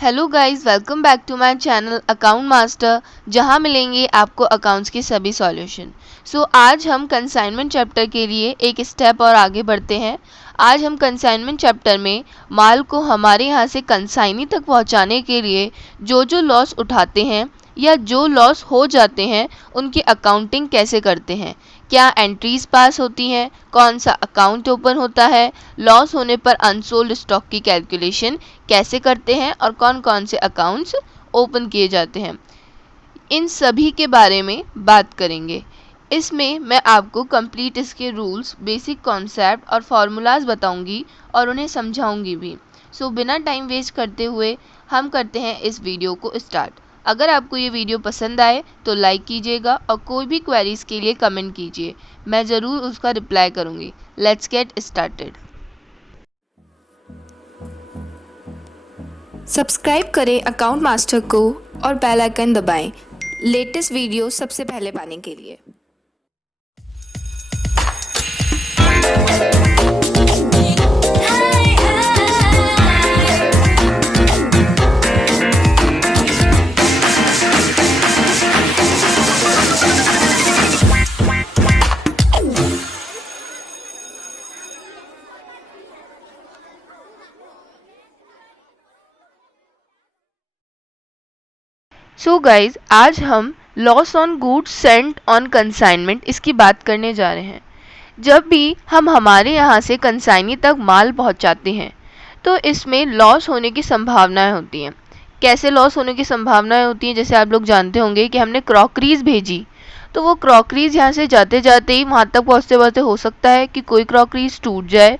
Hello guys, welcome back to my channel account master, जहां मिलेंगे आपको अकाउंट्स के सभी सॉल्यूशन। आज हम कंसाइनमेंट चैप्टर के लिए एक स्टेप और आगे बढ़ते हैं। आज हम कंसाइनमेंट चैप्टर में माल को हमारे यहाँ से कंसाइनी तक पहुँचाने के लिए जो लॉस उठाते हैं या जो लॉस हो जाते हैं उनकी अकाउंटिंग कैसे करते हैं, क्या एंट्रीज पास होती हैं, कौन सा अकाउंट ओपन होता है, लॉस होने पर अनसोल्ड स्टॉक की कैलकुलेशन कैसे करते हैं और कौन कौन से अकाउंट्स ओपन किए जाते हैं, इन सभी के बारे में बात करेंगे। इसमें मैं आपको कंप्लीट इसके रूल्स, बेसिक कॉन्सेप्ट और फार्मूलाज बताऊंगी और उन्हें समझाऊंगी भी। बिना टाइम वेस्ट करते हुए हम करते हैं इस वीडियो को स्टार्ट। अगर आपको ये वीडियो पसंद आए तो लाइक कीजिएगा और कोई भी क्वेरीज के लिए कमेंट कीजिए, मैं ज़रूर उसका रिप्लाई करूँगी। Let's get started. सब्सक्राइब करें अकाउंट मास्टर को और बेल आइकन दबाएं लेटेस्ट वीडियो सबसे पहले पाने के लिए। गाइज, आज हम loss on goods Saint on consignment इसकी बात करने जा रहे हैं। जब भी हम हमारे यहाँ से कंसाइनी तक माल पहुँचाते हैं तो इसमें लॉस होने की संभावनाएं होती हैं। कैसे लॉस होने की संभावनाएं होती हैं? जैसे आप लोग जानते होंगे कि हमने क्रॉकरीज भेजी, तो वो क्रॉकरीज यहाँ से जाते जाते ही वहाँ तक पहुँचते पहुँचते हो सकता है कि कोई क्रॉकरीज टूट जाए।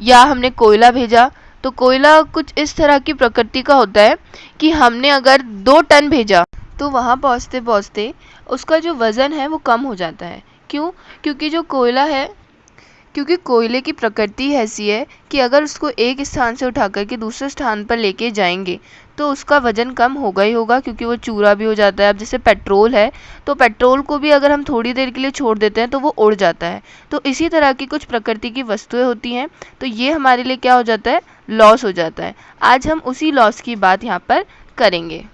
या हमने कोयला भेजा, तो कोयला कुछ इस तरह की प्रकृति का होता है कि हमने अगर 2 टन भेजा तो वहाँ पहुँचते पहुँचते उसका जो वज़न है वो कम हो जाता है। क्यों? क्योंकि जो कोयला है, क्योंकि कोयले की प्रकृति ऐसी है कि अगर उसको एक स्थान से उठा कर के दूसरे स्थान पर लेके जाएंगे तो उसका वज़न कम होगा ही होगा, क्योंकि वो चूरा भी हो जाता है। अब जैसे पेट्रोल है, तो पेट्रोल को भी अगर हम थोड़ी देर के लिए छोड़ देते हैं तो वो उड़ जाता है। तो इसी तरह की कुछ प्रकृति की वस्तुएं होती हैं, तो ये हमारे लिए क्या हो जाता है? लॉस हो जाता है। आज हम उसी लॉस की बात यहाँ पर करेंगे।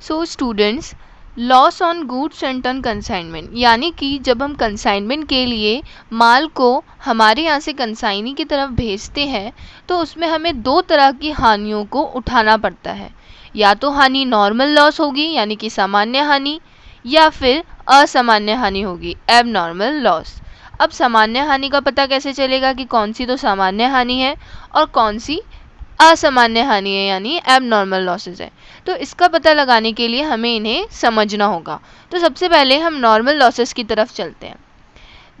Students, loss on goods Saint on consignment, यानी कि जब हम कंसाइनमेंट के लिए माल को हमारे यहाँ से कंसाइनी की तरफ भेजते हैं तो उसमें हमें 2 तरह की हानियों को उठाना पड़ता है। या तो हानि नॉर्मल लॉस होगी, यानी कि सामान्य हानि, या फिर असामान्य हानि होगी, एबनॉर्मल लॉस। अब सामान्य हानि का पता कैसे चलेगा कि कौन सी तो सामान्य हानि है और कौन सी असामान्य हानि है, यानी एबनॉर्मल लॉसेस है? तो इसका पता लगाने के लिए हमें इन्हें समझना होगा। तो सबसे पहले हम नॉर्मल लॉसेस की तरफ चलते हैं।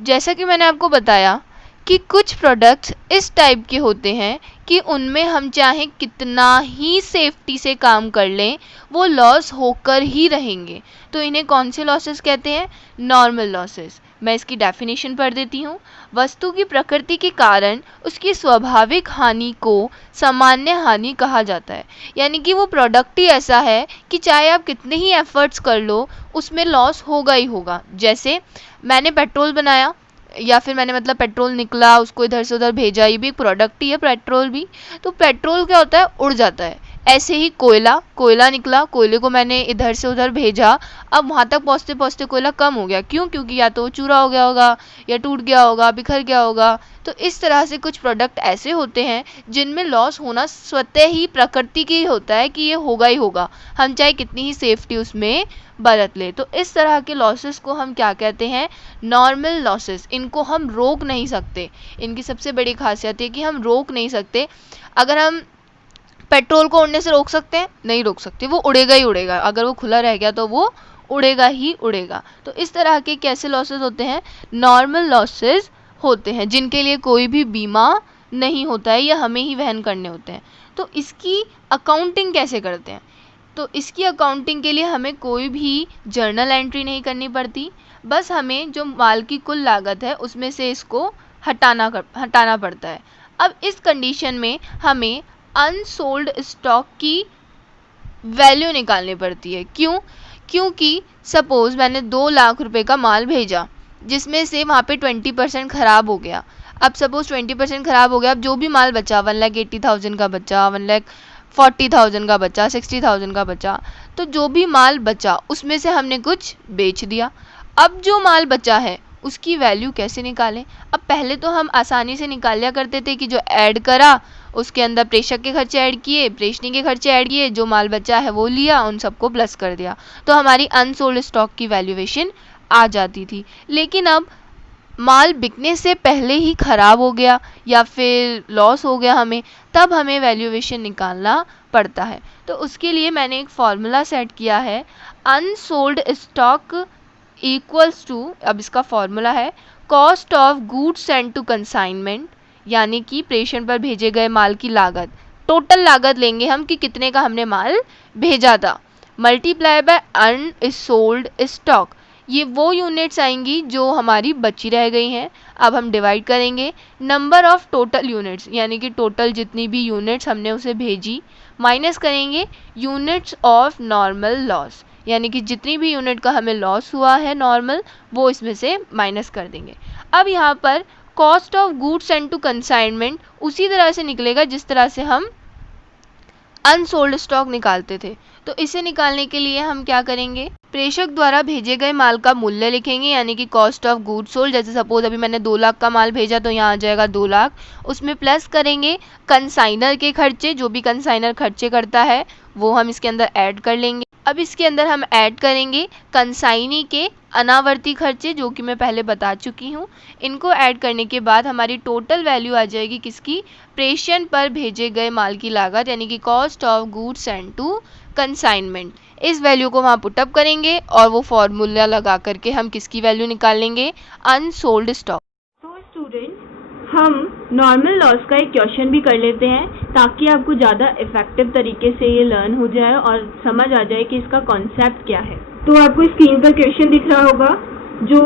जैसा कि मैंने आपको बताया कि कुछ प्रोडक्ट्स इस टाइप के होते हैं कि उनमें हम चाहे कितना ही सेफ्टी से काम कर लें वो लॉस होकर ही रहेंगे। तो इन्हें कौन से लॉसेस कहते हैं? Normal losses. मैं इसकी डेफिनेशन पढ़ देती हूँ। वस्तु की प्रकृति के कारण उसकी स्वाभाविक हानि को सामान्य हानि कहा जाता है। यानी कि वो प्रोडक्ट ही ऐसा है कि चाहे आप कितने ही एफर्ट्स कर लो उसमें लॉस होगा ही होगा। जैसे मैंने पेट्रोल बनाया, या फिर मैंने पेट्रोल निकला, उसको इधर से उधर भेजा, ये भी एक प्रोडक्ट ही है पेट्रोल भी। तो पेट्रोल क्या होता है? उड़ जाता है। ऐसे ही कोयला निकला, कोयले को मैंने इधर से उधर भेजा, अब वहाँ तक पहुँचते पहुँचते कोयला कम हो गया। क्यों? क्योंकि या तो वो चूरा हो गया होगा, या टूट गया होगा, बिखर गया होगा। तो इस तरह से कुछ प्रोडक्ट ऐसे होते हैं जिनमें लॉस होना स्वतः ही प्रकृति की होता है कि ये होगा ही होगा, हम चाहे कितनी ही सेफ्टी उसमें बरत ले। तो इस तरह के लॉसेस को हम क्या कहते हैं? Normal losses. इनको हम रोक नहीं सकते। इनकी सबसे बड़ी खासियत है कि हम रोक नहीं सकते। अगर हम पेट्रोल को उड़ने से रोक सकते हैं? नहीं रोक सकते, वो उड़ेगा ही उड़ेगा। अगर वो खुला रह गया तो वो उड़ेगा ही उड़ेगा। तो इस तरह के कैसे लॉसेस होते हैं? नॉर्मल लॉसेस होते हैं, जिनके लिए कोई भी बीमा नहीं होता है या हमें ही वहन करने होते हैं। तो इसकी अकाउंटिंग कैसे करते हैं? तो इसकी अकाउंटिंग के लिए हमें कोई भी जर्नल एंट्री नहीं करनी पड़ती। बस हमें जो माल की कुल लागत है उसमें से इसको हटाना पड़ता है। अब इस कंडीशन में हमें अनसोल्ड स्टॉक की वैल्यू निकालनी पड़ती है। क्यों? क्योंकि सपोज मैंने 2 लाख रुपए का माल भेजा, जिसमें से वहाँ पे 20% ख़राब हो गया। अब सपोज 20% ख़राब हो गया, अब जो भी माल बचा 1,80,000 का बचा, 40,000 का बचा, 60,000 का बचा, तो जो भी माल बचा उसमें से हमने कुछ बेच दिया। अब जो माल बचा है उसकी वैल्यू कैसे निकालें? अब पहले तो हम आसानी से निकाल लिया करते थे कि जो ऐड करा उसके अंदर प्रेषक के खर्चे ऐड किए, प्रेषणी के खर्चे ऐड किए, जो माल बचा है वो लिया, उन सबको प्लस कर दिया, तो हमारी अनसोल्ड स्टॉक की वैल्यूएशन आ जाती थी। लेकिन अब माल बिकने से पहले ही खराब हो गया या फिर लॉस हो गया हमें, तब हमें वैल्यूएशन निकालना पड़ता है। तो उसके लिए मैंने एक फॉर्मूला सेट किया है, अनसोल्ड स्टॉक इक्वल्स टू, अब इसका फॉर्मूला है cost of goods sent to consignment, यानी कि प्रेषण पर भेजे गए माल की लागत, टोटल लागत लेंगे हम कि कितने का हमने माल भेजा था, मल्टीप्लाई बाय अनसोल्ड स्टॉक, ये वो यूनिट्स आएंगी जो हमारी बची रह गई हैं। अब हम डिवाइड करेंगे नंबर ऑफ टोटल यूनिट्स, यानी कि टोटल जितनी भी यूनिट्स हमने उसे भेजी, माइनस करेंगे यूनिट्स ऑफ नॉर्मल लॉस, यानी कि जितनी भी यूनिट का हमें लॉस हुआ है नॉर्मल, वो इसमें से माइनस कर देंगे। अब यहाँ पर cost of goods sent to consignment उसी तरह से निकलेगा जिस तरह से हम अनसोल्ड स्टॉक निकालते थे। तो इसे निकालने के लिए हम क्या करेंगे, प्रेषक द्वारा भेजे गए माल का मूल्य लिखेंगे, यानी कि कॉस्ट ऑफ गुड्स सोल्ड। जैसे सपोज अभी मैंने 2 लाख का माल भेजा तो यहाँ आ जाएगा 2 लाख, उसमें प्लस करेंगे कंसाइनर के खर्चे, जो भी कंसाइनर खर्चे करता है वो हम इसके अंदर ऐड कर लेंगे। अब इसके अंदर हम ऐड करेंगे कंसाइनी के अनावर्ती खर्चे, जो कि मैं पहले बता चुकी हूँ। इनको ऐड करने के बाद हमारी टोटल वैल्यू आ जाएगी किसकी, प्रेषण पर भेजे गए माल की लागत, यानी कि cost of goods sent to consignment. इस वैल्यू को वहाँ पुटअप करेंगे और वो फॉर्मूला लगा करके हम किसकी वैल्यू निकाल लेंगे, अनसोल्ड स्टॉक। तो स्टूडेंट, हम नॉर्मल लॉस का एक क्वेश्चन भी कर लेते हैं ताकि आपको ज़्यादा इफेक्टिव तरीके से ये लर्न हो जाए और समझ आ जाए कि इसका कॉन्सेप्ट क्या है। तो आपको स्क्रीन पर क्वेश्चन दिख रहा होगा जो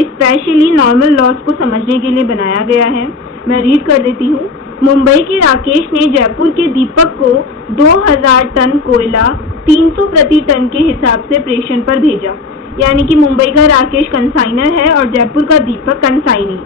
स्पेशली नॉर्मल लॉस को समझने के लिए बनाया गया है। मैं रीड कर देती हूँ। मुंबई के राकेश ने जयपुर के दीपक को 2000 टन कोयला 300 प्रति टन के हिसाब से प्रेषण पर भेजा, यानी कि मुंबई का राकेश कंसाइनर है और जयपुर का दीपक कंसाइनी।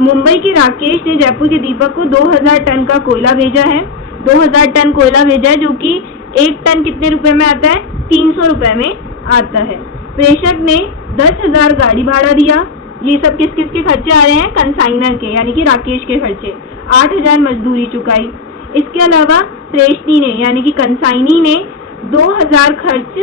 मुंबई के राकेश ने जयपुर के दीपक को 2000 टन का कोयला भेजा है, 2000 टन कोयला भेजा है, जो कि 1 टन कितने रुपए में आता है, 300 रुपए में आता है। प्रेषक ने 10,000 गाड़ी भाड़ा दिया। ये सब किस किस के खर्चे आ रहे हैं, कंसाइनर के, यानी कि राकेश के खर्चे। 8,000 मजदूरी चुकाई। इसके अलावा प्रेषणी ने यानी कि कंसाइनी ने 2,000 खर्च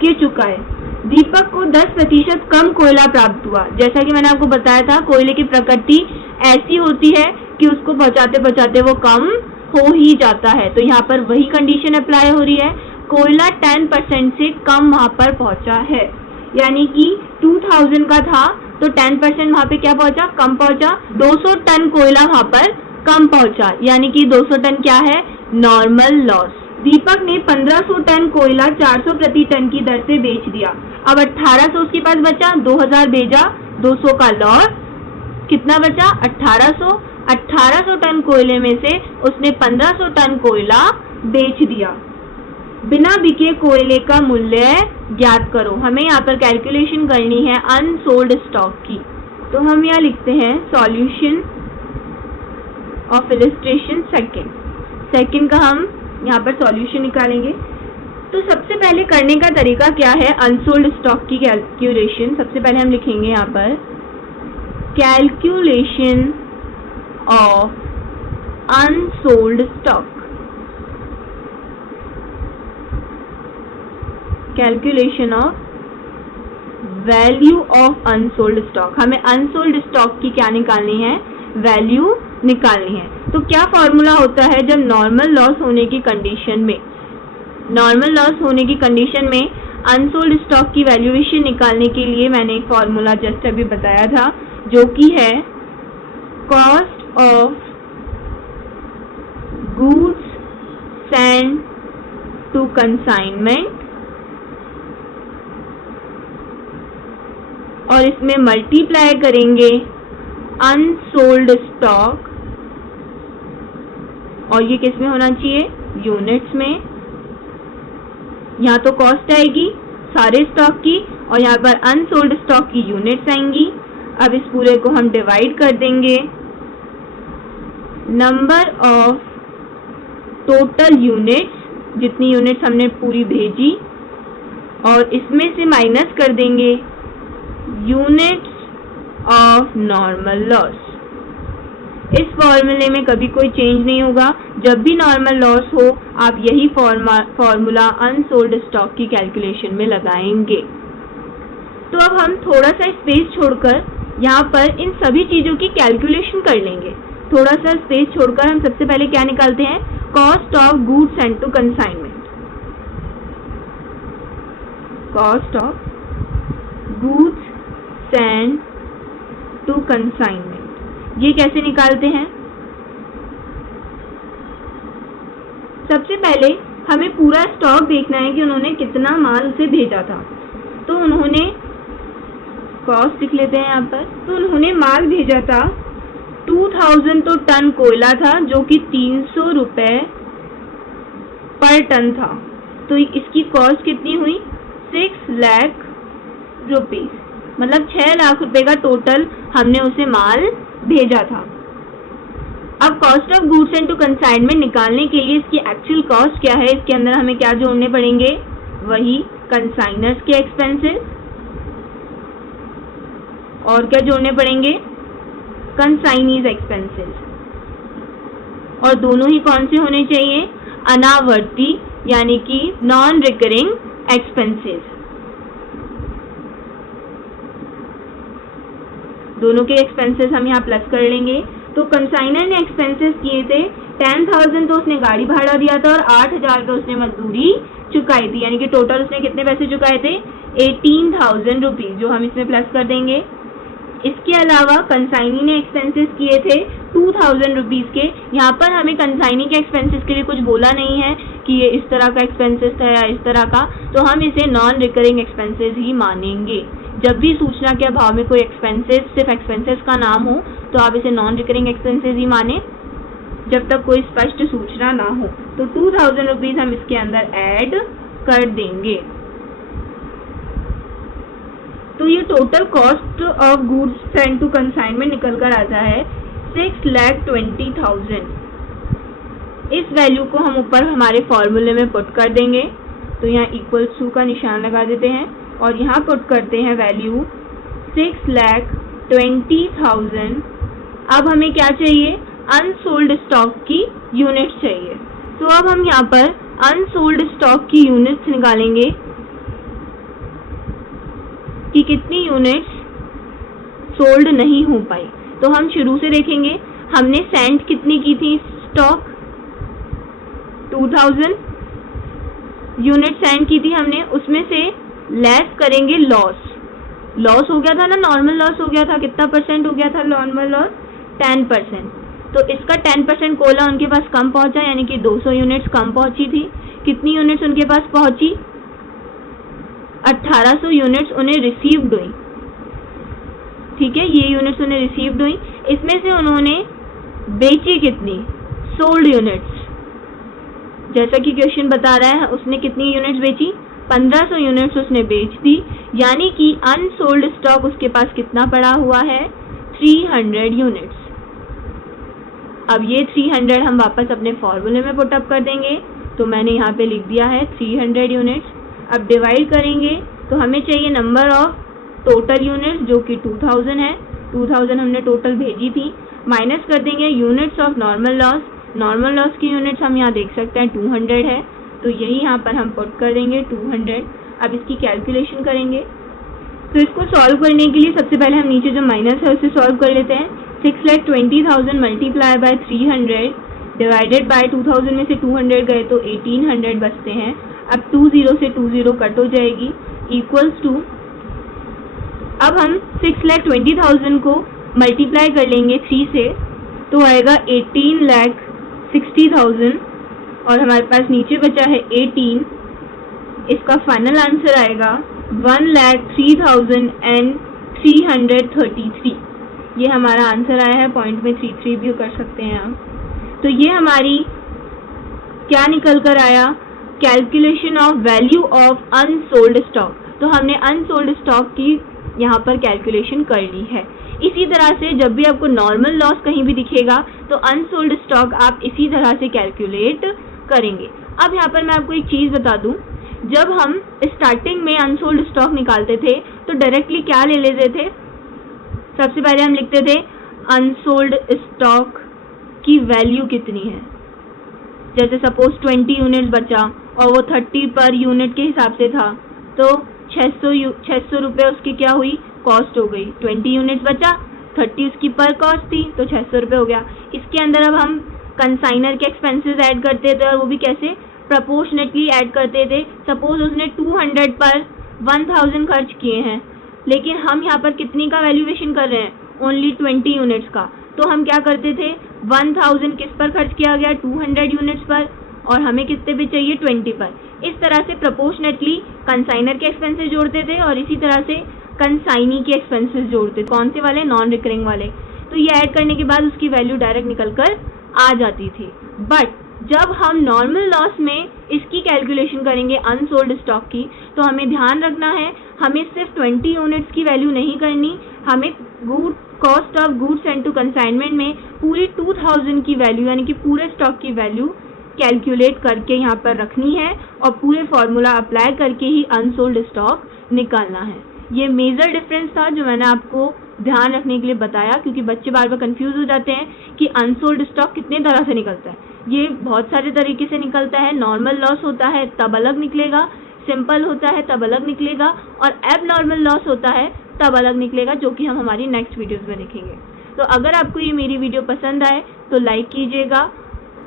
के चुकाए। दीपक को 10% कम कोयला प्राप्त हुआ। जैसा कि मैंने आपको बताया था, कोयले की प्रकृति ऐसी होती है कि उसको पहुंचाते पहुंचाते वो कम हो ही जाता है। तो यहाँ पर वही कंडीशन अप्लाई हो रही है, कोयला 10% से कम वहाँ पर पहुंचा है, यानी कि 2000 का था तो 10% वहाँ पे क्या पहुंचा, कम पहुंचा। 200 टन कोयला वहाँ पर कम पहुंचा, यानी कि 200 टन क्या है, नॉर्मल लॉस। दीपक ने 1500 टन कोयला 400 प्रति टन की दर से बेच दिया। अब 1800 उसके पास बचा, 2000 भेजा, 200 का लॉस, कितना बचा, 1800। 1800 टन कोयले में से उसने 1500 टन कोयला बेच दिया। बिना बिके कोयले का मूल्य ज्ञात करो। हमें यहाँ पर कैलकुलेशन करनी है अनसोल्ड स्टॉक की। तो हम यहाँ लिखते हैं सॉल्यूशन ऑफ इलस्ट्रेशन सेकंड का हम यहाँ पर सॉल्यूशन निकालेंगे। तो सबसे पहले करने का तरीका क्या है, अनसोल्ड स्टॉक की कैलकुलेशन। सबसे पहले हम लिखेंगे यहाँ पर calculation of unsold stock. Calculation of value of unsold stock. हमें अनसोल्ड स्टॉक की क्या निकालनी है, वैल्यू निकालनी है। तो क्या फॉर्मूला होता है जब नॉर्मल लॉस होने की कंडीशन में, नॉर्मल लॉस होने की कंडीशन में अनसोल्ड स्टॉक की वैल्यूएशन निकालने के लिए मैंने एक फॉर्मूला जस्ट अभी बताया था, जो कि है cost of goods sent to consignment, और इसमें मल्टीप्लाई करेंगे अनसोल्ड स्टॉक, और ये किस में होना चाहिए, यूनिट्स में। यहाँ तो कॉस्ट आएगी सारे स्टॉक की और यहाँ पर अनसोल्ड स्टॉक की यूनिट्स आएंगी। अब इस पूरे को हम डिवाइड कर देंगे नंबर ऑफ टोटल यूनिट्स, जितनी यूनिट्स हमने पूरी भेजी, और इसमें से माइनस कर देंगे यूनिट्स ऑफ नॉर्मल लॉस। इस फॉर्मूले में कभी कोई चेंज नहीं होगा। जब भी नॉर्मल लॉस हो आप यही फॉर्मूला अनसोल्ड स्टॉक की कैलकुलेशन में लगाएंगे। तो अब हम थोड़ा सा स्पेस छोड़कर यहाँ पर इन सभी चीज़ों की कैलकुलेशन कर लेंगे। थोड़ा सा स्पेस छोड़कर हम सबसे पहले क्या निकालते हैं, cost of goods sent to consignment. Cost of goods sent to consignment, ये कैसे निकालते हैं? सबसे पहले हमें पूरा स्टॉक देखना है कि उन्होंने कितना माल उसे भेजा था। तो उन्होंने कॉस्ट लिख लेते हैं यहाँ पर। तो उन्होंने माल भेजा था 2000, तो टन कोयला था जो कि 300 रुपये पर टन था। तो इसकी कॉस्ट कितनी हुई, 6 लाख रुपीज, मतलब 6 लाख रुपए का टोटल हमने उसे माल भेजा था। अब cost of goods sent to consignment निकालने के लिए इसकी एक्चुअल कॉस्ट क्या है, इसके अंदर हमें क्या जोड़ने पड़ेंगे, वही कंसाइनर्स के एक्सपेंसेस, और क्या जोड़ने पड़ेंगे, कंसाइनीज एक्सपेंसेस, और दोनों ही कौन से होने चाहिए, अनावर्ती यानी कि नॉन रिकरिंग एक्सपेंसेस। दोनों के एक्सपेंसेस हम यहाँ प्लस कर लेंगे। तो कंसाइनर ने एक्सपेंसेस किए थे 10,000, तो उसने गाड़ी भाड़ा दिया था, और 8,000 का उसने मजदूरी चुकाई थी, यानी कि टोटल उसने कितने पैसे चुकाए थे, 18,000 रुपीज, जो हम इसमें प्लस कर देंगे। इसके अलावा कंसाइनी ने एक्सपेंसेस किए थे 2,000 रुपीज के। यहाँ पर हमें कंसाइनी के एक्सपेंसेस के लिए कुछ बोला नहीं है कि ये इस तरह का एक्सपेंसेस था या इस तरह का, तो हम इसे नॉन रिकरिंग एक्सपेंसेस ही मानेंगे। जब भी सूचना के अभाव में कोई एक्सपेंसेस, सिर्फ एक्सपेंसेस का नाम हो, तो आप इसे नॉन रिकरिंग एक्सपेंसेस ही माने जब तक कोई स्पष्ट सूचना ना हो। तो 2,000 रुपीज हम इसके अंदर ऐड कर देंगे। तो ये total cost of goods sent to consignment निकल कर आता है 6,20,000। इस वैल्यू को हम ऊपर हमारे फॉर्मूले में पुट कर देंगे। तो यहाँ इक्वल्स टू का निशान लगा देते हैं और यहाँ पुट करते हैं वैल्यू 6,20,000। अब हमें क्या चाहिए, अनसोल्ड स्टॉक की यूनिट्स चाहिए। तो अब हम यहाँ पर अनसोल्ड स्टॉक की यूनिट्स निकालेंगे कि कितनी यूनिट्स सोल्ड नहीं हो पाई। तो हम शुरू से देखेंगे, हमने सेंट कितनी की थी, स्टॉक 2,000 यूनिट सेंट की थी हमने, उसमें से लेस करेंगे लॉस हो गया था ना, नॉर्मल लॉस हो गया था, कितना परसेंट हो गया था नॉर्मल लॉस, 10%। तो इसका 10% कोला उनके पास कम पहुंचा, यानी कि 200 यूनिट्स कम पहुंची थी। कितनी यूनिट्स उनके पास पहुंची, 1800 यूनिट्स उन्हें रिसीव्ड हुई। ठीक है, ये यूनिट्स उन्हें रिसीव्ड हुई। इसमें से उन्होंने बेची कितनी, सोल्ड यूनिट्स। जैसा कि क्वेश्चन बता रहा है, उसने कितनी यूनिट्स बेची, 1500 यूनिट्स उसने बेच दी, यानी कि अनसोल्ड स्टॉक उसके पास कितना पड़ा हुआ है, 300 यूनिट्स। अब ये 300 हम वापस अपने फॉर्मूले में पुट अप कर देंगे। तो मैंने यहाँ पे लिख दिया है 300 यूनिट्स। अब डिवाइड करेंगे तो हमें चाहिए नंबर ऑफ टोटल यूनिट्स जो कि 2000 है। 2000 हमने टोटल भेजी थी, माइनस कर देंगे units of normal loss. Normal loss की यूनिट्स हम यहाँ देख सकते हैं 200 है, तो यही यहाँ पर हम पुट कर देंगे 200। अब इसकी कैलकुलेशन करेंगे। तो इसको सॉल्व करने के लिए सबसे पहले हम नीचे जो माइनस है उसे सॉल्व कर लेते हैं। 6,20,000 मल्टीप्लाई बाय 300 डिवाइडेड बाय 2000 में से 200 गए तो 1800 बचते हैं। अब 20 से 20 कट हो जाएगी, इक्वल्स टू, अब हम 6,20,000 को मल्टीप्लाई कर लेंगे 3 से, तो आएगा 18,60,000 और हमारे पास नीचे बचा है 18। इसका फाइनल आंसर आएगा 1,03,333। ये हमारा आंसर आया है, पॉइंट में 33 भी कर सकते हैं आप। तो ये हमारी क्या निकल कर आया, calculation of value of unsold stock. तो हमने अनसोल्ड स्टॉक की यहाँ पर कैलकुलेशन कर ली है। इसी तरह से जब भी आपको नॉर्मल लॉस कहीं भी दिखेगा तो अनसोल्ड स्टॉक आप इसी तरह से कैलकुलेट करेंगे। अब यहाँ पर मैं आपको एक चीज़ बता दूँ, जब हम स्टार्टिंग में अनसोल्ड स्टॉक निकालते थे तो डायरेक्टली क्या ले लेते थे, सबसे पहले हम लिखते थे अनसोल्ड स्टॉक की वैल्यू कितनी है। जैसे सपोज 20 यूनिट बचा और वो 30 पर यूनिट के हिसाब से था, तो 600 रुपये उसकी क्या हुई, कॉस्ट हो गई। 20 यूनिट बचा, 30 उसकी पर कॉस्ट थी, तो 600 रुपये हो गया। इसके अंदर अब हम कंसाइनर के एक्सपेंसेस ऐड करते थे, और वो भी कैसे, प्रपोर्शनेटली ऐड करते थे। सपोज उसने 200 पर 1000 खर्च किए हैं, लेकिन हम यहाँ पर कितनी का वैल्यूएशन कर रहे हैं, ओनली 20 यूनिट्स का। तो हम क्या करते थे, 1000 किस पर खर्च किया गया, 200 यूनिट्स पर, और हमें कितने पे चाहिए, 20 पर। इस तरह से प्रपोर्शनेटली कंसाइनर के एक्सपेंसेस जोड़ते थे और इसी तरह से कंसाइनी के एक्सपेंसेस जोड़ते थे। कौन से वाले, नॉन रिकरिंग वाले। तो ये ऐड करने के बाद उसकी वैल्यू डायरेक्ट निकल कर आ जाती थी। बट जब हम नॉर्मल लॉस में इसकी कैलकुलेशन करेंगे अनसोल्ड स्टॉक की, तो हमें ध्यान रखना है, हमें सिर्फ 20 यूनिट्स की वैल्यू नहीं करनी, हमें cost of goods sent to consignment में पूरी 2000 की वैल्यू, यानी कि पूरे स्टॉक की वैल्यू कैलकुलेट करके यहाँ पर रखनी है और पूरे फॉर्मूला अप्लाई करके ही अनसोल्ड स्टॉक निकालना है। ये मेजर डिफरेंस था जो मैंने आपको ध्यान रखने के लिए बताया, क्योंकि बच्चे बार बार कंफ्यूज हो जाते हैं कि अनसोल्ड स्टॉक कितने तरह से निकलता है। ये बहुत सारे तरीके से निकलता है। नॉर्मल लॉस होता है तब अलग निकलेगा, सिंपल होता है तब अलग निकलेगा, और एब नॉर्मल लॉस होता है तब अलग निकलेगा, जो कि हम हमारी नेक्स्ट वीडियोज़ में देखेंगे। तो अगर आपको ये मेरी वीडियो पसंद आए तो लाइक कीजिएगा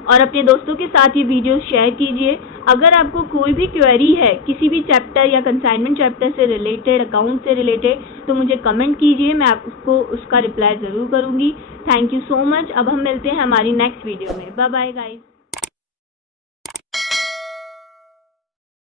और अपने दोस्तों के साथ ये वीडियो शेयर कीजिए। अगर आपको कोई भी क्वेरी है किसी भी चैप्टर या कंसाइनमेंट चैप्टर से रिलेटेड, अकाउंट से रिलेटेड, तो मुझे कमेंट कीजिए, मैं आपको उसका रिप्लाई ज़रूर करूँगी। Thank you so much. अब हम मिलते हैं हमारी नेक्स्ट वीडियो में। Bye bye guys.